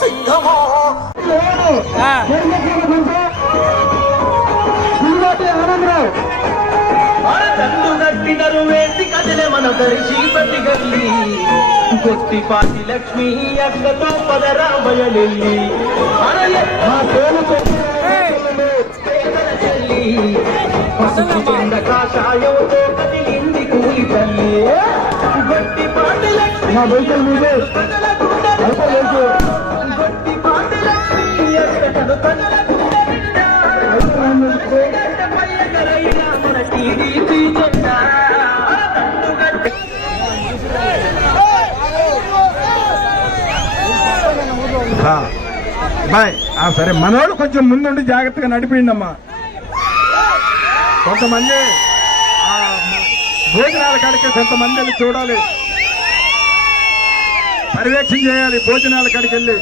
సింహమో తండ్రు గట్టినరు వేసి కదిలే మన దర్శి ప్రతి గల్లి కొద్దిపాటి లక్ష్మి అక్కతో పదరాబయలెల్లి చెల్లి కాషాయంతో కదిలింది కూలి తల్లి గట్టిపాటి లక్ష్మి గట్టిపాటి లక్ష్మి అక్కను ప్రజల బాయ్ సరే మనోళ్ళు కొంచెం ముందుండి జాగ్రత్తగా నడిపిండమ్మా. కొంతమంది భోజనాల కాడికి కొంతమంది వెళ్ళి చూడాలి, పర్యవేక్షణ చేయాలి. భోజనాల కాడికి వెళ్ళి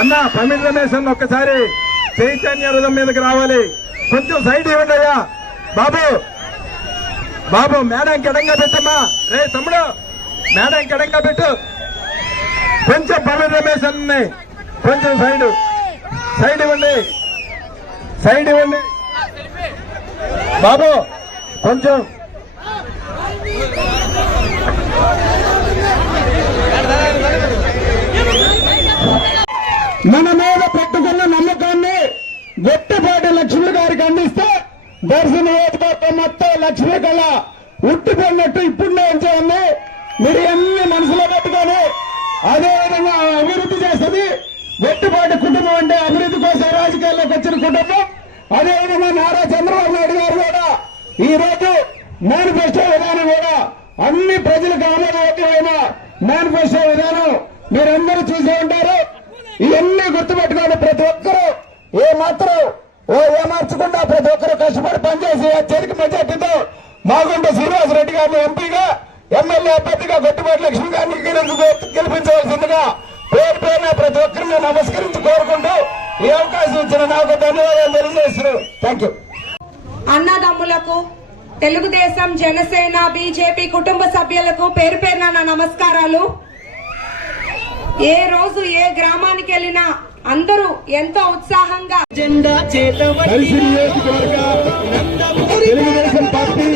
అన్న పమిడి రమేష్ అన్న ఒక్కసారి చైతన్య రథం మీదకి రావాలి. కొంచెం సైడ్ ఇవ్వండి అయ్యా బాబు. బాబు మేడం కెడంగా పెట్టమ్మా. రే తమ్ముడు మేడం కెడంగా పెట్టు. కొంచెం పమిడి రమేష్ అన్నీ కొంచెం సైడ్ ఇవ్వండి, సైడ్ ఇవ్వండి బాబు. కొంచెం మన మీద పెట్టుకున్న నమ్మకాన్ని గొట్టిపాటి లక్ష్మి గారికి అందిస్తే దర్శన నియోజకవర్గం మొత్తం లక్ష్మీ కళ ఉట్టిపోయినట్టు ఇప్పుడు ఉంది. మీరు అన్ని మనసులో పెట్టుకొని అదేవిధంగా అభివృద్ధి చేస్తుంది. గొట్టిపాటి కుటుంబం అంటే అభివృద్ధి కోసం రాజకీయాల్లోకి వచ్చిన కుటుంబం. అదేవిధంగా నారా చంద్రబాబు నాయుడు గారు కూడా ఈ రోజు మేనిఫెస్టో విధానం కూడా అన్ని ప్రజలకు ఆమోదయోగ్యమైన మేనిఫెస్టో విధానం మీరందరూ చూసే ఉంటారు. ఇవన్నీ గుర్తుపెట్టుకోండి. ప్రతి ఒక్కరూ ఏమార్చకుండా ప్రతి ఒక్కరూ కష్టపడి పనిచేసి అత్యధిక మెజార్టీతో మాగుంట శ్రీనివాసరెడ్డి గారిని ఎంపీగా, ఎమ్మెల్యే అభ్యర్థిగా గొట్టిపాటి లక్ష్మి గారిని గెలిపించవలసిందిగా పేరు పేరున ప్రతి ఒక్కరిని నమస్కరించి కోరుకుంటూ ఈ అవకాశం ఇచ్చిన నాకు ధన్యవాదాలు తెలియజేస్తున్నాను. Thank you. అన్నదమ్ములకు, తెలుగుదేశం, జనసేన, బీజేపీ కుటుంబ సభ్యులకు పేరు పేరున నా నమస్కారాలు. ఏ రోజు ఏ గ్రామానికి వెళ్ళినా అందరూ ఎంతో ఉత్సాహంగా జెండా తెలుగుదేశం పార్టీ,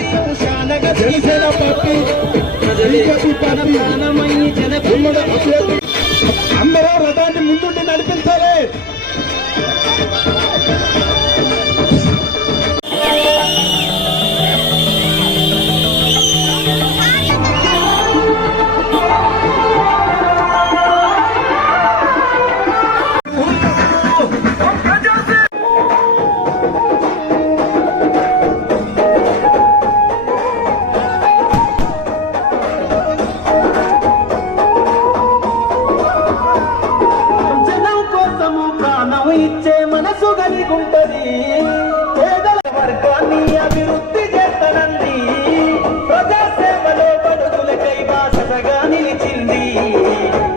జనసేన పార్టీ, అందరూ రథాన్ని ముందుండి నడిపించాలి. ఇచ్చే మనసు కలిగుంటది. పేదల వర్గాన్ని అభివృద్ధి చేస్తానంది. ప్రజాసేవలో పడుగులకై బాసటగా నిలిచింది.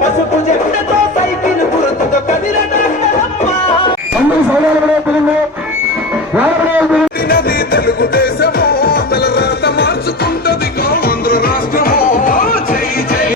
పసుపు జెండతో సైకిల్ గుర్తుతో కదిలనమ్మ. అందరూ సౌదాలు